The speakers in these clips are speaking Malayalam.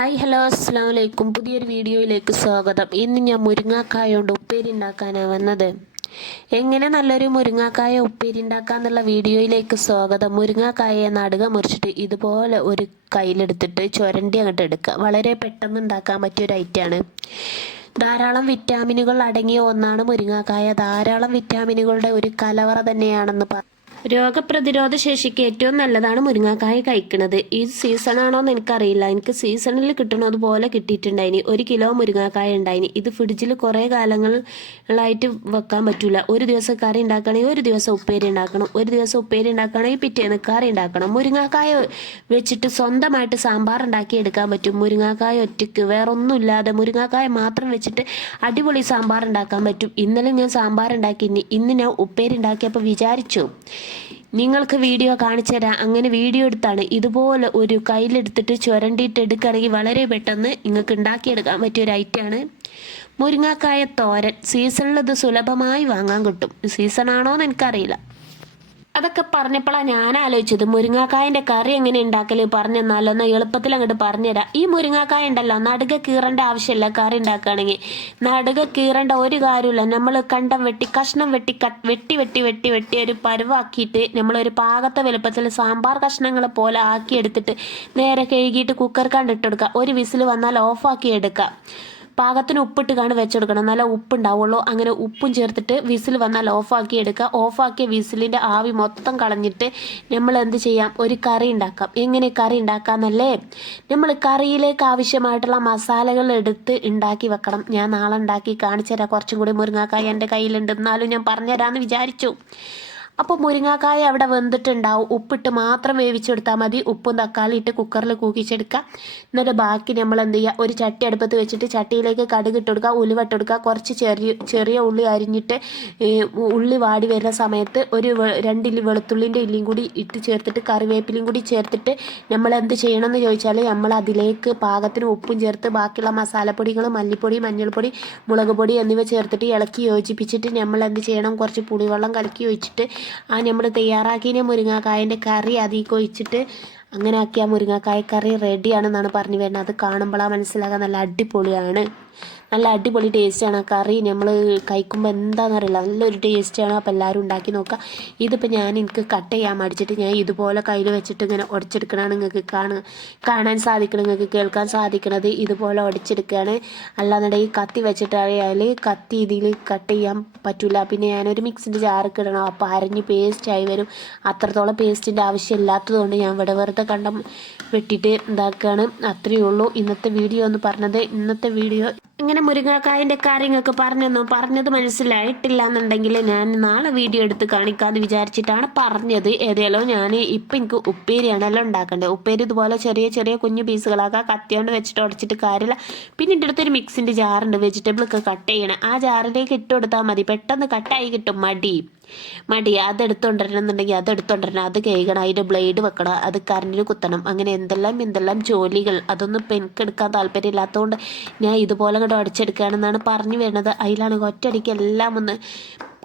ഹായ് ഹലോ അസ്സാം വലൈക്കും പുതിയൊരു വീഡിയോയിലേക്ക് സ്വാഗതം. ഇന്ന് ഞാൻ മുരിങ്ങാക്കായ കൊണ്ട് ഉപ്പേരി ഉണ്ടാക്കാനാണ് വന്നത്. എങ്ങനെ നല്ലൊരു മുരിങ്ങാക്കായ ഉപ്പേരി ഉണ്ടാക്കാന്നുള്ള വീഡിയോയിലേക്ക് സ്വാഗതം. മുരിങ്ങാക്കായ നടുക മുറിച്ചിട്ട് ഇതുപോലെ ഒരു കയ്യിലെടുത്തിട്ട് ചുരണ്ടി അങ്ങോട്ട് എടുക്കുക. വളരെ പെട്ടെന്ന് ഉണ്ടാക്കാൻ പറ്റിയൊരു ഐറ്റമാണ് ധാരാളം വിറ്റാമിനുകൾ അടങ്ങിയ ഒന്നാണ് മുരിങ്ങാക്കായ. ധാരാളം വിറ്റാമിനുകളുടെ ഒരു കലവറ തന്നെയാണെന്ന് പറ രോഗപ്രതിരോധ ശേഷിക്ക് ഏറ്റവും നല്ലതാണ് മുരിങ്ങാക്കായ കഴിക്കുന്നത് ഈ സീസൺ ആണോന്ന് എനിക്കറിയില്ല. എനിക്ക് സീസണിൽ കിട്ടുന്നത് പോലെ കിട്ടിയിട്ടുണ്ടായിനി. ഒരു കിലോ മുരിങ്ങാക്കായ ഉണ്ടായിനി. ഇത് ഫ്രിഡ്ജിൽ കുറേ കാലങ്ങളായിട്ട് വെക്കാൻ പറ്റില്ല ഒരു ദിവസം കറി ഉണ്ടാക്കണമെങ്കിൽ ഒരു ദിവസം ഉപ്പേരി ഉണ്ടാക്കണം. ഒരു ദിവസം ഉപ്പേരി ഉണ്ടാക്കണമെങ്കിൽ പിറ്റേന്ന് കറി ഉണ്ടാക്കണം. മുരിങ്ങാക്കായ വെച്ചിട്ട് സ്വന്തമായിട്ട് സാമ്പാർ ഉണ്ടാക്കി എടുക്കാൻ പറ്റും. മുരിങ്ങാക്കായ ഒറ്റയ്ക്ക് വേറെ ഒന്നുമില്ലാതെ മുരിങ്ങാക്കായ മാത്രം വെച്ചിട്ട് അടിപൊളി സാമ്പാർ ഉണ്ടാക്കാൻ പറ്റും. ഇന്നലെ ഞാൻ സാമ്പാർ ഉണ്ടാക്കി ഇനി ഇന്ന് ഞാൻ ഉപ്പേരി ഉണ്ടാക്കിയപ്പോൾ വിചാരിച്ചു. നിങ്ങൾക്ക് വീഡിയോ കാണിച്ചു തരാം. അങ്ങനെ വീഡിയോ എടുത്താണ്. ഇതുപോലെ ഒരു കയ്യിലെടുത്തിട്ട് ചുരണ്ടിയിട്ട് എടുക്കുകയാണെങ്കിൽ വളരെ പെട്ടെന്ന് നിങ്ങൾക്ക് ഉണ്ടാക്കിയെടുക്കാൻ പറ്റിയ ഒരു ഐറ്റമാണ് മുരിങ്ങാക്കായ തോരൻ. സീസണിൽ ഇത് സുലഭമായി വാങ്ങാൻ കിട്ടും. സീസൺ ആണോന്ന് എനിക്കറിയില്ല. അതൊക്കെ പറഞ്ഞപ്പോഴാണ് ഞാൻ ആലോചിച്ചത് മുരിങ്ങാക്കായന്റെ കറി എങ്ങനെ ഉണ്ടാക്കൽ? പറഞ്ഞെന്നാലൊന്ന് എളുപ്പത്തിൽ അങ്ങോട്ട് പറഞ്ഞുതരാം. ഈ മുരിങ്ങാക്കായ ഉണ്ടല്ലോ നടുക കീറേണ്ട ആവശ്യമില്ല കറി ഉണ്ടാക്കുകയാണെങ്കിൽ. നടുക കീറേണ്ട ഒരു കാര്യമില്ല നമ്മൾ കണ്ടം വെട്ടി കഷ്ണം വെട്ടി വെട്ടി വെട്ടി വെട്ടി വെട്ടി ഒരു പരുവാക്കിയിട്ട് നമ്മളൊരു പാകത്തെ വലുപ്പത്തിൽ സാമ്പാർ കഷ്ണങ്ങൾ പോലെ ആക്കി എടുത്തിട്ട് നേരെ കഴുകിയിട്ട് കുക്കർ കണ്ടിട്ട് എടുക്കുക ഒരു വിസിൽ വന്നാൽ ഓഫാക്കി എടുക്കുക. പാകത്തിന് ഉപ്പിട്ട് കാണി വെച്ചെടുക്കണം. നല്ല ഉപ്പുണ്ടാവുള്ളൂ. അങ്ങനെ ഉപ്പും ചേർത്തിട്ട് വിസിൽ വന്നാൽ ഓഫാക്കി എടുക്കുക. ഓഫാക്കിയ വിസിലിന്റെ ആവി മൊത്തം കളഞ്ഞിട്ട് നമ്മൾ എന്ത് ചെയ്യാം? ഒരു കറി ഉണ്ടാക്കാം. എങ്ങനെ കറി ഉണ്ടാക്കാമെന്നല്ലേ? നമ്മൾ കറിയിലേക്ക് ആവശ്യമായിട്ടുള്ള മസാലകൾ എടുത്ത് ഉണ്ടാക്കി വെക്കണം. ഞാൻ നാളെ ഉണ്ടാക്കി കാണിച്ചു തരാം കുറച്ചും കൂടി മുരിങ്ങാക്കായ എന്റെ കയ്യിലുണ്ട്. എന്നാലും ഞാൻ പറഞ്ഞുതരാമെന്ന് വിചാരിച്ചു. അപ്പോൾ മുരിങ്ങാക്കായ അവിടെ വെന്തിട്ടുണ്ടാവും. ഉപ്പിട്ട് മാത്രം വേവിച്ചെടുത്താൽ മതി. ഉപ്പും തക്കാളി ഇട്ട് കുക്കറിൽ കൂക്കിച്ചെടുക്കുക എന്നിട്ട് ബാക്കി നമ്മൾ എന്ത് ചെയ്യുക ഒരു ചട്ടി അടുപ്പത്ത് വെച്ചിട്ട് ചട്ടിയിലേക്ക് കടുക് ഇട്ട് കൊടുക്കുക ഉലുവ ഇട്ട് കൊടുക്കുക കുറച്ച് ചെറിയ ചെറിയ ഉള്ളി അരിഞ്ഞിട്ട് ഉള്ളി വാടി വരുന്ന സമയത്ത് ഒരു രണ്ടില്ലി വെളുത്തുള്ളിന്റെ ഇല്ലിയും കൂടി ഇട്ട് ചേർത്തിട്ട് കറിവേപ്പിലയും കൂടി ചേർത്തിട്ട് നമ്മൾ എന്ത് ചെയ്യണം എന്ന് ചോദിച്ചാൽ നമ്മൾ അതിലേക്ക് പാകത്തിന് ഉപ്പും ചേർത്ത് ബാക്കിയുള്ള മസാലപ്പൊടികൾ മല്ലിപ്പൊടി മഞ്ഞൾപ്പൊടി മുളക് പൊടി എന്നിവ ചേർത്തിട്ട് ഇളക്കി യോജിപ്പിച്ചിട്ട് നമ്മൾ എന്ത് ചെയ്യണം? കുറച്ച് പുളിവെള്ളം കലക്കി ഒഴിച്ചിട്ട് ആ നമ്മൾ തയ്യാറാക്കിയ മുരിങ്ങാക്കായന്റെ കറി അതിൽ കൊഴിച്ചിട്ട് അങ്ങനെ ആക്കിയ മുരിങ്ങാക്കായ കറി റെഡിയാണെന്നാണ് പറഞ്ഞു വരുന്നത്. അത് കാണുമ്പോഴാണ് മനസ്സിലാകാൻ നല്ല അടിപൊളിയാണ്. നല്ല അടിപൊളി ടേസ്റ്റാണ് ആ കറി നമ്മൾ കഴിക്കുമ്പോൾ എന്താണെന്നറിയില്ല നല്ലൊരു ടേസ്റ്റാണ് അപ്പോൾ എല്ലാവരും ഉണ്ടാക്കി നോക്കുക ഇതിപ്പോൾ ഞാൻ എനിക്ക് കട്ട് ചെയ്യാൻ മടിച്ചിട്ട് ഞാൻ ഇതുപോലെ കയ്യിൽ വെച്ചിട്ട് ഇങ്ങനെ ഉടച്ചെടുക്കണതാണ് നിങ്ങൾക്ക് കാണുക കാണാൻ സാധിക്കണം നിങ്ങൾക്ക് കേൾക്കാൻ സാധിക്കണത് ഇതുപോലെ ഉടച്ചെടുക്കുകയാണ് അല്ലാന്നുണ്ടെങ്കിൽ കത്തി വെച്ചിട്ടായാൽ കത്തി ഇതിൽ കട്ട് ചെയ്യാൻ പറ്റില്ല പിന്നെ ഞാനൊരു മിക്സിന്റെ ജാറൊക്കെ ഇടണം. അപ്പോൾ അരഞ്ഞ് പേസ്റ്റായി വരും. അത്രത്തോളം പേസ്റ്റിന്റെ ആവശ്യമില്ലാത്തതുകൊണ്ട് ഞാൻ ഇവിടെ വെറുതെ കണ്ടം വെട്ടിയിട്ട് ഇതാക്കുകയാണ് അത്രയേ ഉള്ളൂ. ഇന്നത്തെ വീഡിയോ എന്ന് പറഞ്ഞത്. ഇന്നത്തെ വീഡിയോ ഇങ്ങനെ മുരിങ്ങക്കായന്റെ കാര്യങ്ങളൊക്കെ പറഞ്ഞൊന്നും പറഞ്ഞത് മനസ്സിലായിട്ടില്ല എന്നുണ്ടെങ്കിൽ ഞാൻ നാളെ വീഡിയോ എടുത്ത് കാണിക്കാമെന്ന് വിചാരിച്ചിട്ടാണ് പറഞ്ഞത്. ഏതായാലും ഞാൻ ഇപ്പം എനിക്ക് ഉപ്പേരിയാണല്ലോ ഉണ്ടാക്കേണ്ടത്. ഉപ്പേരി ഇതുപോലെ ചെറിയ ചെറിയ കുഞ്ഞു പീസുകളാക്കാം കത്തിയോണ്ട് വെച്ചിട്ട് ഉടച്ചിട്ട് കാര്യമില്ല. പിന്നെ എന്റെ അടുത്തൊരു മിക്സിന്റെ ജാറുണ്ട് വെജിറ്റബിൾ ഒക്കെ കട്ട് ചെയ്യണം. ആ ജാറിലേക്ക് ഇട്ട് കൊടുത്താൽ മതി. പെട്ടെന്ന് കട്ടായി കിട്ടും മടി. മടി. അത് എടുത്തുകൊണ്ടിരണമെന്നുണ്ടെങ്കിൽ അത് എടുത്തുകൊണ്ടിരണം അത് കഴുകണം. അതിന്റെ ബ്ലേഡ് വെക്കണം. അത് കറണ്ടിന് കുത്തണം. അങ്ങനെ എന്തെല്ലാം എന്തെല്ലാം ജോലികൾ. അതൊന്നും ഇപ്പം എനിക്ക് എടുക്കാൻ താല്പര്യമില്ലാത്തതുകൊണ്ട് ഞാൻ ഇതുപോലെ അടിച്ചെടുക്കുകയാണെന്നാണ് പറഞ്ഞു വരുന്നത്. അതിലാണ് ഒറ്റയടിക്ക് എല്ലാം ഒന്ന്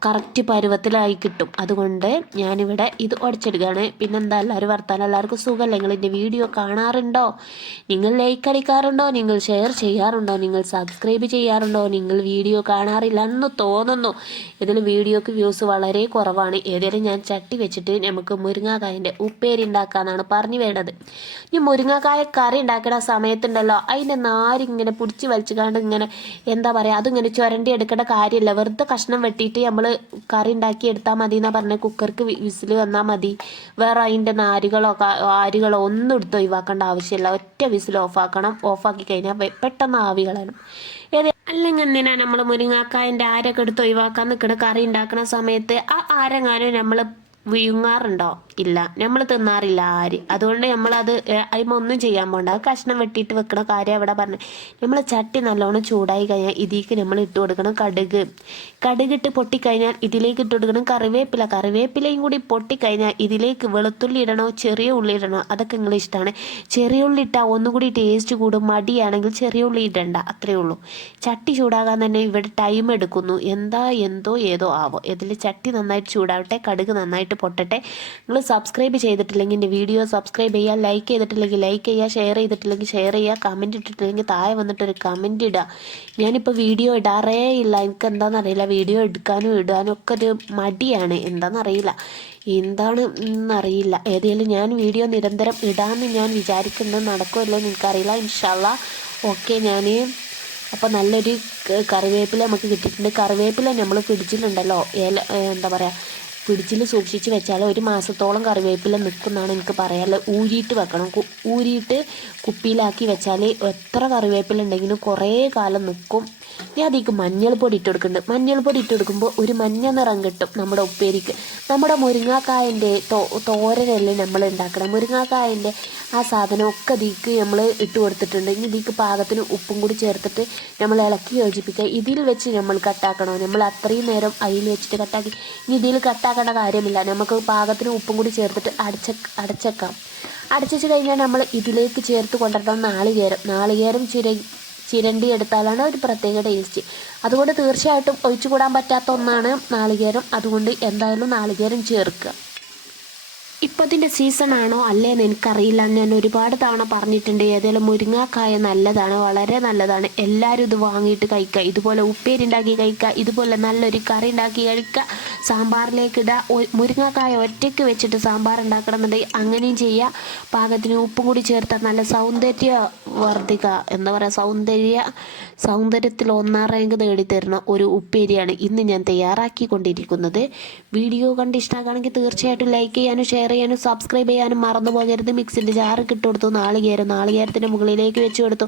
കറക്റ്റ് പരുവത്തിലായി കിട്ടും. അതുകൊണ്ട് ഞാനിവിടെ ഇത് ഉടച്ചെടുക്കുകയാണ് പിന്നെന്താ എല്ലാവരും വർത്താനം എല്ലാവർക്കും സുഖമല്ല? നിങ്ങൾ എന്റെ വീഡിയോ കാണാറുണ്ടോ? നിങ്ങൾ ലൈക്ക് അടിക്കാറുണ്ടോ? നിങ്ങൾ ഷെയർ ചെയ്യാറുണ്ടോ? നിങ്ങൾ സബ്സ്ക്രൈബ് ചെയ്യാറുണ്ടോ? നിങ്ങൾ വീഡിയോ കാണാറില്ല എന്ന് തോന്നുന്നു. ഇതിൽ വീഡിയോക്ക് വ്യൂസ് വളരെ കുറവാണ്. ഏതായാലും ഞാൻ ചട്ടി വെച്ചിട്ട് നമുക്ക് മുരിങ്ങാക്കായന്റെ ഉപ്പേരി ഉണ്ടാക്കാമെന്നാണ് പറഞ്ഞു വേണ്ടത് ഈ മുരിങ്ങാക്കായ കറി ഉണ്ടാക്കണ സമയത്തുണ്ടല്ലോ. അതിന്റെ നാരിങ്ങനെ പിടിച്ച് വലിച്ചു കാണ്ട് ഇങ്ങനെ എന്താ പറയുക അതിങ്ങനെ ചുരണ്ടി എടുക്കേണ്ട കാര്യമില്ല. വെറുതെ കഷ്ണം വെട്ടിയിട്ട് നമ്മൾ കറി ഉണ്ടാക്കി എടുത്താൽ മതി എന്നാ പറഞ്ഞത് കുക്കർക്ക് വിസിൽ വന്നാൽ മതി. വേറെ അതിന്റെ നാരുകളോ ആരുകളോ ഒന്നും എടുത്ത് ഒഴിവാക്കേണ്ട ആവശ്യമില്ല ഒറ്റ വിസിൽ ഓഫാക്കണം. ഓഫാക്കി കഴിഞ്ഞാൽ പെട്ടെന്ന് ആവി കളയണം ഏത് അല്ലെങ്കിൽ എന്തിനാ നമ്മൾ മുരിങ്ങാക്കായന്റെ ആരൊക്കെ എടുത്ത് ഒഴിവാക്കാൻ നിൽക്കുന്ന കറി ഉണ്ടാക്കുന്ന സമയത്ത് ആ ആരെങ്ങാനും നമ്മൾ വിഴുങ്ങാറുണ്ടോ? ഇല്ല. നമ്മൾ തിന്നാറില്ല ആര്. അതുകൊണ്ട് നമ്മളത് അതിമ ഒന്നും ചെയ്യാൻ പോണ്ട. അത് കഷ്ണം വെട്ടിയിട്ട് വെക്കണ കാര്യം അവിടെ പറഞ്ഞു. നമ്മൾ ചട്ടി നല്ലോണം ചൂടായി കഴിഞ്ഞാൽ ഇതിലേക്ക് നമ്മൾ ഇട്ട് കൊടുക്കണം കടുക്. കടുക് കടുകിട്ട് പൊട്ടിക്കഴിഞ്ഞാൽ ഇതിലേക്ക് ഇട്ട് കൊടുക്കണം കറിവേപ്പില. കറിവേപ്പിലയും കൂടി പൊട്ടിക്കഴിഞ്ഞാൽ ഇതിലേക്ക് വെളുത്തുള്ളി ഇടണോ ചെറിയ ഉള്ളി ഇടണോ? അതൊക്കെ നിങ്ങൾ ഇഷ്ടമാണ് ചെറിയ ഉള്ളി ഇട്ടാൽ ഒന്നുകൂടി ടേസ്റ്റ് കൂടും. മടിയാണെങ്കിൽ ചെറിയ ഉള്ളി ഇടണ്ട. അത്രേ ഉള്ളൂ. ചട്ടി ചൂടാകാൻ തന്നെ ഇവിടെ ടൈം എടുക്കുന്നു. എന്താ എന്തോ ഏതോ ആവോ. ഇതിൽ ചട്ടി നന്നായിട്ട് ചൂടാവട്ടെ കടുക് നന്നായിട്ട് നന്നായിട്ട് പൊട്ടട്ടെ. നിങ്ങൾ സബ്സ്ക്രൈബ് ചെയ്തിട്ടില്ലെങ്കിൽ എന്റെ വീഡിയോ സബ്സ്ക്രൈബ് ചെയ്യുക ലൈക്ക് ചെയ്തിട്ടില്ലെങ്കിൽ ലൈക്ക് ചെയ്യുക ഷെയർ ചെയ്തിട്ടില്ലെങ്കിൽ ഷെയർ ചെയ്യുക കമന്റ് ഇട്ടിട്ടില്ലെങ്കിൽ താഴെ വന്നിട്ടൊരു കമന്റ് ഇടുക. ഞാനിപ്പോൾ വീഡിയോ ഇടാറേ ഇല്ല. എനിക്ക് എന്താണെന്ന് അറിയില്ല. വീഡിയോ എടുക്കാനും ഇടാനും ഒക്കെ ഒരു മടിയാണ്. എന്താണെന്നറിയില്ല എന്താണ് എന്നറിയില്ല ഏതെങ്കിലും ഞാൻ വീഡിയോ നിരന്തരം ഇടാമെന്ന് ഞാൻ വിചാരിക്കുന്നത് നടക്കുമല്ലോ എനിക്കറിയില്ല. ഇൻഷാല്ല ഓക്കെ ഞാൻ അപ്പോൾ നല്ലൊരു കറിവേപ്പില നമുക്ക് കിട്ടിയിട്ടുണ്ട്. കറിവേപ്പില നമ്മൾ പിടിച്ചിട്ടുണ്ടല്ലോ ഏല എന്താ പറയുക ഫ്രിഡ്ജിൽ സൂക്ഷിച്ച് വെച്ചാൽ ഒരു മാസത്തോളം കറിവേപ്പില നിൽക്കുന്നതാണ് എനിക്ക് പറയാനുള്ളത്. ഊരിയിട്ട് വെക്കണം. ഊരിയിട്ട് കുപ്പിയിലാക്കി വെച്ചാൽ എത്ര കറിവേപ്പില ഉണ്ടെങ്കിലും കുറേ കാലം നിൽക്കും. ഞാൻ അതിലേക്ക് മഞ്ഞൾപ്പൊടി ഇട്ട് കൊടുക്കുന്നുണ്ട് മഞ്ഞൾപ്പൊടി ഇട്ട് കൊടുക്കുമ്പോൾ ഒരു മഞ്ഞ നിറം കിട്ടും നമ്മുടെ ഉപ്പേരിക്ക്. നമ്മുടെ മുരിങ്ങാക്കായന്റെ തോ തോരനല്ലേ നമ്മൾ ഉണ്ടാക്കണം. മുരിങ്ങാക്കായന്റെ ആ സാധനമൊക്കെ ഇതിക്ക് നമ്മൾ ഇട്ട് കൊടുത്തിട്ടുണ്ട്. ഇനി ഇതിക്ക് പാകത്തിന് ഉപ്പും കൂടി ചേർത്തിട്ട് നമ്മൾ ഇളക്കി യോജിപ്പിക്കുക. ഇതിൽ വെച്ച് നമ്മൾ കട്ടാക്കണോ? നമ്മൾ അത്രയും നേരം അതിൽ വെച്ചിട്ട് കട്ടാക്കി. ഇനി ഇതിൽ കട്ടാക്കേണ്ട കാര്യമില്ല. നമുക്ക് പാകത്തിന് ഉപ്പും കൂടി ചേർത്തിട്ട് അടച്ച അടച്ചേക്കാം. അടച്ചു കഴിഞ്ഞാൽ നമ്മൾ ഇതിലേക്ക് ചേർത്ത് കൊണ്ടുവരണം നാളികേരം. നാളികേരം ചിര ചിരണ്ടി എടുത്താലാണ് ഒരു പ്രത്യേക ടേസ്റ്റ് അതുകൊണ്ട് തീർച്ചയായിട്ടും ഒഴിച്ചുകൂടാൻ പറ്റാത്ത ഒന്നാണ് നാളികേരം. അതുകൊണ്ട് എന്തായാലും നാളികേരം ചേർക്കുക. ഇപ്പോൾ ഇതിന്റെ സീസൺ ആണോ അല്ലേന്ന് എനിക്കറിയില്ല. ഞാൻ ഒരുപാട് തവണ പറഞ്ഞിട്ടുണ്ട് ഏതായാലും മുരിങ്ങാക്കായ നല്ലതാണ് വളരെ നല്ലതാണ്. എല്ലാവരും ഇത് വാങ്ങിയിട്ട് കഴിക്കുക. ഇതുപോലെ ഉപ്പേരി ഉണ്ടാക്കി കഴിക്കുക. ഇതുപോലെ നല്ലൊരു കറി ഉണ്ടാക്കി കഴിക്കുക. സാമ്പാറിലേക്ക് ഇടുക മുരിങ്ങക്കായ ഒറ്റയ്ക്ക് വെച്ചിട്ട് സാമ്പാർ ഉണ്ടാക്കണമെന്നുണ്ടെങ്കിൽ അങ്ങനെയും ചെയ്യുക പാകത്തിന് ഉപ്പും കൂടി ചേർത്താൽ നല്ല സൗന്ദര്യ വർദ്ധിക എന്താ പറയുക സൗന്ദര്യ സൗന്ദര്യത്തിൽ ഒന്നാം റാങ്ക് നേടിത്തരുന്ന ഒരു ഉപ്പേരിയാണ് ഇന്ന് ഞാൻ തയ്യാറാക്കിക്കൊണ്ടിരിക്കുന്നത്. വീഡിയോ കണ്ട് ഇഷ്ടമാക്കുകയാണെങ്കിൽ തീർച്ചയായിട്ടും ലൈക്ക് ചെയ്യാനും ഷെയർ ചെയ്യാനും സബ്സ്ക്രൈബ് ചെയ്യാനും മറന്നു പോകരുത് മിക്സിന്റെ ജാറ് കിട്ടുകൊടുത്തു നാളികേരം നാളികേരത്തിന്റെ മുകളിലേക്ക് വെച്ച് കൊടുത്തു.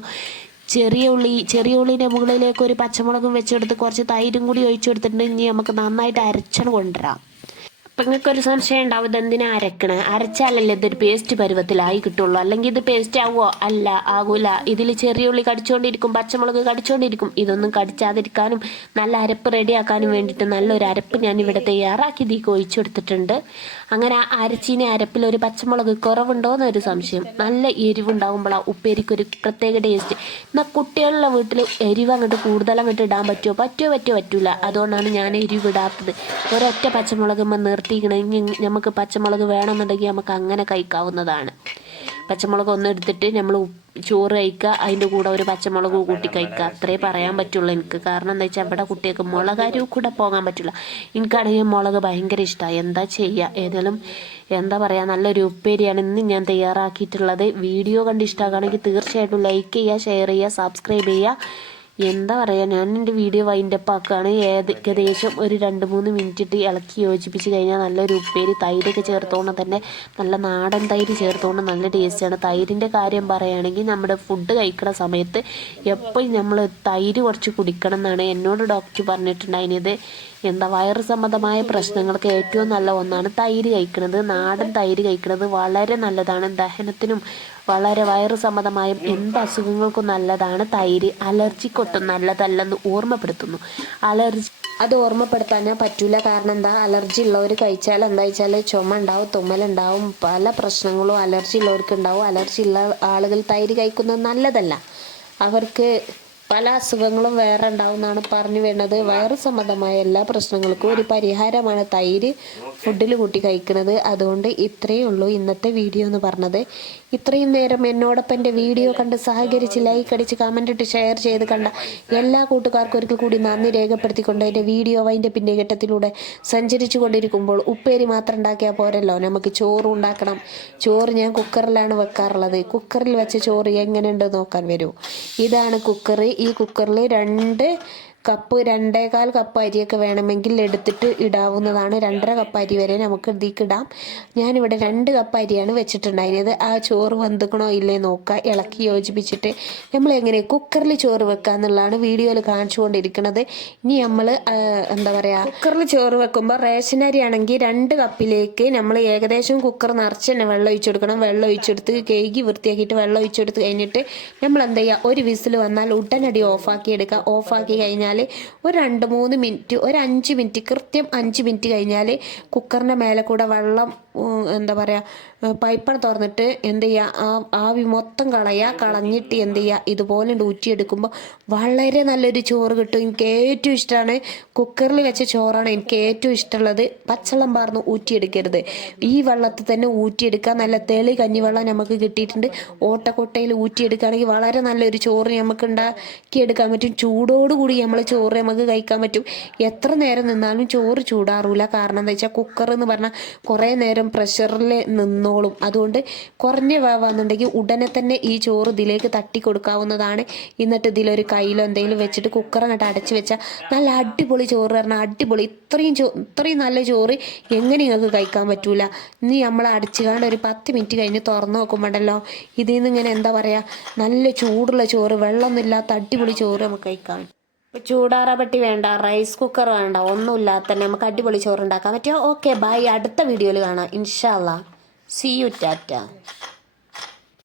ചെറിയ ഉള്ളി ചെറിയ ഉള്ളിന്റെ മുകളിലേക്ക് ഒരു പച്ചമുളകും വെച്ചെടുത്ത് കുറച്ച് തൈരും കൂടി ഒഴിച്ചു ഇനി നമുക്ക് നന്നായിട്ട് അരച്ചണം കൊണ്ടുവരാം. അപ്പം നിങ്ങൾക്കൊരു സംശയം ഉണ്ടാവും ഇതെന്തിനാ അരക്കണേ? അരച്ചാലല്ലേ ഇതൊരു പേസ്റ്റ് പരുവത്തിലായി കിട്ടുള്ളൂ. അല്ലെങ്കിൽ ഇത് പേസ്റ്റ് ആവുമോ അല്ല ആകൂല. ഇതിൽ ചെറിയ ഉള്ളി കടിച്ചുകൊണ്ടിരിക്കും പച്ചമുളക് കടിച്ചുകൊണ്ടിരിക്കും ഇതൊന്നും കടിച്ചാതിരിക്കാനും നല്ല അരപ്പ് റെഡിയാക്കാനും വേണ്ടിയിട്ട് നല്ലൊരു അരപ്പ് ഞാൻ ഇവിടെ തയ്യാറാക്കി ഇതിലേക്ക് ഒഴിച്ചു കൊടുത്തിട്ടുണ്ട് അങ്ങനെ ആ അരച്ചീനെ അരപ്പിൽ ഒരു പച്ചമുളക് കുറവുണ്ടോ എന്നൊരു സംശയം. നല്ല എരിവുണ്ടാകുമ്പോഴാണ് ഉപ്പേരിക്കൊരു പ്രത്യേക ടേസ്റ്റ് എന്നാൽ കുട്ടികളുടെ വീട്ടിൽ എരിവ് അങ്ങോട്ട് കൂടുതൽ അങ്ങോട്ട് ഇടാൻ പറ്റുമോ പറ്റുമോ പറ്റുമോ പറ്റൂല. അതുകൊണ്ടാണ് ഞാൻ എരിവ് ഇടാത്തത് ഒരൊറ്റ പച്ചമുളക് നിർത്തിക്കണമെങ്കിൽ നമുക്ക് പച്ചമുളക് വേണമെന്നുണ്ടെങ്കിൽ നമുക്ക് അങ്ങനെ കഴിക്കാവുന്നതാണ്. പച്ചമുളക് ഒന്ന് എടുത്തിട്ട് നമ്മൾ ചോറ് കഴിക്കുക. അതിന്റെ കൂടെ ഒരു പച്ചമുളക് കൂട്ടി കഴിക്കുക. അത്രേ പറയാൻ പറ്റുള്ളൂ എനിക്ക്. കാരണം എന്താ വെച്ചാൽ ഇവിടെ കുട്ടികൾക്ക് മുളകാരി കൂടെ പോകാൻ പറ്റില്ല. എനിക്കാണെങ്കിൽ മുളക് ഭയങ്കര ഇഷ്ടമാണ്. എന്താ ചെയ്യുക? ഏതായാലും എന്താ പറയുക? നല്ലൊരു ഉപ്പേരിയാണ് ഇന്ന് ഞാൻ തയ്യാറാക്കിയിട്ടുള്ളത്. വീഡിയോ കണ്ട് ഇഷ്ടമാക്കുകയാണെങ്കിൽ തീർച്ചയായിട്ടും ലൈക്ക് ചെയ്യുക ഷെയർ ചെയ്യുക സബ്സ്ക്രൈബ് ചെയ്യുക. എന്താ പറയുക ഞാൻ എന്റെ വീഡിയോ വൈൻഡപ്പ് ആക്കുകയാണ്. ഏത് ഏകദേശം ഒരു രണ്ട് മൂന്ന് മിനിറ്റ് ഇട്ട് ഇളക്കി യോജിപ്പിച്ച് കഴിഞ്ഞാൽ നല്ലൊരു ഉപ്പേരി തൈരൊക്കെ ചേർത്തോണ്ട് തന്നെ. നല്ല നാടൻ തൈര് ചേർത്തോണ്ട് നല്ല ടേസ്റ്റാണ് തൈരിന്റെ കാര്യം പറയുകയാണെങ്കിൽ നമ്മുടെ ഫുഡ് കഴിക്കുന്ന സമയത്ത് എപ്പോഴും നമ്മൾ തൈര് കുറച്ച് കുടിക്കണം എന്നാണ് എന്നോട് ഡോക്ടർ പറഞ്ഞിട്ടുണ്ടായിരുന്നത്. എന്താ വയറ് സംബന്ധമായ പ്രശ്നങ്ങൾക്ക് ഏറ്റവും നല്ല ഒന്നാണ് തൈര് കഴിക്കുന്നത് നാടൻ തൈര് കഴിക്കുന്നത് വളരെ നല്ലതാണ്. ദഹനത്തിനും വളരെ വയറ് സംബന്ധമായും എന്ത് അസുഖങ്ങൾക്കും നല്ലതാണ് തൈര്. അലർജിക്കൊട്ടും നല്ലതല്ലെന്ന് ഓർമ്മപ്പെടുത്തുന്നു. അലർജി അത് ഓർമ്മപ്പെടുത്താനേ പറ്റൂല. കാരണം എന്താ അലർജി ഉള്ളവർ കഴിച്ചാൽ എന്താ വെച്ചാൽ ചുമ ഉണ്ടാവും തുമ്മലുണ്ടാവും പല പ്രശ്നങ്ങളും അലർജി ഉള്ളവർക്ക് ഉണ്ടാവും. അലർജി ഉള്ള ആളുകൾ തൈര് കഴിക്കുന്നത് നല്ലതല്ല. അവർക്ക് പല അസുഖങ്ങളും വേറെ ഉണ്ടാവും എന്നാണ് പറഞ്ഞു വരുന്നത്. വയറു സംബന്ധമായ എല്ലാ പ്രശ്നങ്ങൾക്കും ഒരു പരിഹാരമാണ് തൈര്. ഫുഡിൽ കൂട്ടി കഴിക്കുന്നത് അതുകൊണ്ട് ഇത്രയേ ഉള്ളൂ ഇന്നത്തെ വീഡിയോ എന്ന് പറഞ്ഞത്. ഇത്രയും നേരം എന്നോടൊപ്പം എന്റെ വീഡിയോ കണ്ട് സഹകരിച്ച് ലൈക്ക് അടിച്ച് കമന്റ് ഇട്ട് ഷെയർ ചെയ്ത് കണ്ട എല്ലാ കൂട്ടുകാർക്കും ഒരിക്കൽ കൂടി നന്ദി രേഖപ്പെടുത്തിക്കൊണ്ട് എന്റെ വീഡിയോ അതിന്റെ പിന്നെ ഘട്ടത്തിലൂടെ സഞ്ചരിച്ചു കൊണ്ടിരിക്കുമ്പോൾ ഉപ്പേരി മാത്രം ഉണ്ടാക്കിയാൽ പോരല്ലോ. നമുക്ക് ചോറ് ഉണ്ടാക്കണം. ചോറ് ഞാൻ കുക്കറിലാണ് വെക്കാറുള്ളത്. കുക്കറിൽ വെച്ച ചോറ് എങ്ങനെയുണ്ട് നോക്കാൻ വരൂ. ഇതാണ് കുക്കർ ഈ കുക്കറിൽ രണ്ട് കപ്പ് രണ്ടേകാൽ കപ്പ് അരിയൊക്കെ വേണമെങ്കിൽ എടുത്തിട്ട് ഇടാവുന്നതാണ്. രണ്ടര കപ്പ് അരി വരെ നമുക്ക് ഇതിക്കിടാം. ഞാനിവിടെ രണ്ട് കപ്പ് അരിയാണ് വെച്ചിട്ടുണ്ടായിരുന്നത്. ആ ചോറ് വന്തുക്കണോ ഇല്ലേ നോക്കുക ഇളക്കി യോജിപ്പിച്ചിട്ട് നമ്മൾ എങ്ങനെ കുക്കറിൽ ചോറ് വെക്കുക എന്നുള്ളതാണ് വീഡിയോയിൽ കാണിച്ചുകൊണ്ടിരിക്കുന്നത്. ഇനി നമ്മൾ എന്താ പറയുക കുക്കറിൽ ചോറ് വെക്കുമ്പോൾ റേഷൻ അരി ആണെങ്കിൽ രണ്ട് കപ്പിലേക്ക് നമ്മൾ ഏകദേശം കുക്കർ നിറച്ച് തന്നെ വെള്ളം ഒഴിച്ചെടുക്കണം വെള്ളം ഒഴിച്ചെടുത്ത് കേകി വൃത്തിയാക്കിയിട്ട് വെള്ളം ഒഴിച്ചെടുത്ത് കഴിഞ്ഞിട്ട് നമ്മൾ എന്താ ചെയ്യുക ഒരു വിസിൽ വന്നാൽ ഉടനടി ഓഫാക്കി എടുക്കുക ഓഫാക്കി കഴിഞ്ഞാൽ ഒരു രണ്ട് മൂന്ന് മിനിറ്റ് ഒരു അഞ്ച് മിനിറ്റ് കൃത്യം അഞ്ച് മിനിറ്റ് കഴിഞ്ഞാൽ കുക്കറിന്റെ മേലെ കൂടെ വെള്ളം എന്താ പറയുക പൈപ്പാണ് തുറന്നിട്ട് എന്ത് ചെയ്യുക ആ ആവി മൊത്തം കളയുക കളഞ്ഞിട്ട് എന്ത് ചെയ്യുക ഇതുപോലെ ഊറ്റിയെടുക്കുമ്പോൾ വളരെ നല്ലൊരു ചോറ് കിട്ടും. എനിക്ക് ഏറ്റവും ഇഷ്ടമാണ് കുക്കറിൽ വെച്ച ചോറാണ് എനിക്ക് ഏറ്റവും ഇഷ്ടമുള്ളത്. പച്ചവെള്ളം പാർന്ന് ഊറ്റിയെടുക്കരുത്. ഈ വെള്ളത്തിൽ തന്നെ ഊറ്റിയെടുക്കുക നല്ല തെളി കഞ്ഞിവെള്ളം നമുക്ക് കിട്ടിയിട്ടുണ്ട്. ഓട്ടക്കൊട്ടയിൽ ഊറ്റിയെടുക്കുകയാണെങ്കിൽ വളരെ നല്ലൊരു ചോറ് നമുക്ക് ഉണ്ടാക്കിയെടുക്കാൻ പറ്റും. ചൂടോടുകൂടി നമ്മൾ ചോറ് നമുക്ക് കഴിക്കാൻ പറ്റും. എത്ര നേരം നിന്നാലും ചോറ് ചൂടാറില്ല കാരണം എന്താ വെച്ചാൽ കുക്കർ എന്ന് പറഞ്ഞാൽ കുറേ നേരം പ്രഷറിൽ നിന്നോളും. അതുകൊണ്ട് കുറഞ്ഞ വേവാന്നുണ്ടെങ്കിൽ ഉടനെ തന്നെ ഈ ചോറ് ഇതിലേക്ക് തട്ടി കൊടുക്കാവുന്നതാണ് എന്നിട്ട് ഇതിലൊരു കയ്യിലോ എന്തെങ്കിലും വെച്ചിട്ട് കുക്കർ അങ്ങോട്ട് അടച്ചു വെച്ചാൽ നല്ല അടിപൊളി ചോറ് പറഞ്ഞാൽ അടിപൊളി. ഇത്രയും ചോ ഇത്രയും നല്ല ചോറ് എങ്ങനെ നിങ്ങൾക്ക് കഴിക്കാൻ പറ്റൂല? ഇനി നമ്മൾ അടച്ചു കാണാൻ ഒരു പത്ത് മിനിറ്റ് കഴിഞ്ഞ് തുറന്ന് നോക്കുമ്പോണ്ടല്ലോ ഇതിൽ നിന്ന് ഇങ്ങനെ എന്താ പറയുക നല്ല ചൂടുള്ള ചോറ് വെള്ളമൊന്നും ഇല്ലാത്ത അടിപൊളി ചോറ് നമുക്ക് കഴിക്കാം. ഇപ്പൊ ചൂടാറപ്പെട്ടി വേണ്ട റൈസ് കുക്കർ വേണ്ട ഒന്നുമില്ലാത്ത നമുക്ക് അടിപൊളി ചോറ് ഉണ്ടാക്കാൻ പറ്റുമോ ഓക്കെ ബൈ അടുത്ത വീഡിയോയിൽ കാണാം. ഇൻഷാല്ല സി യു ടാറ്റ.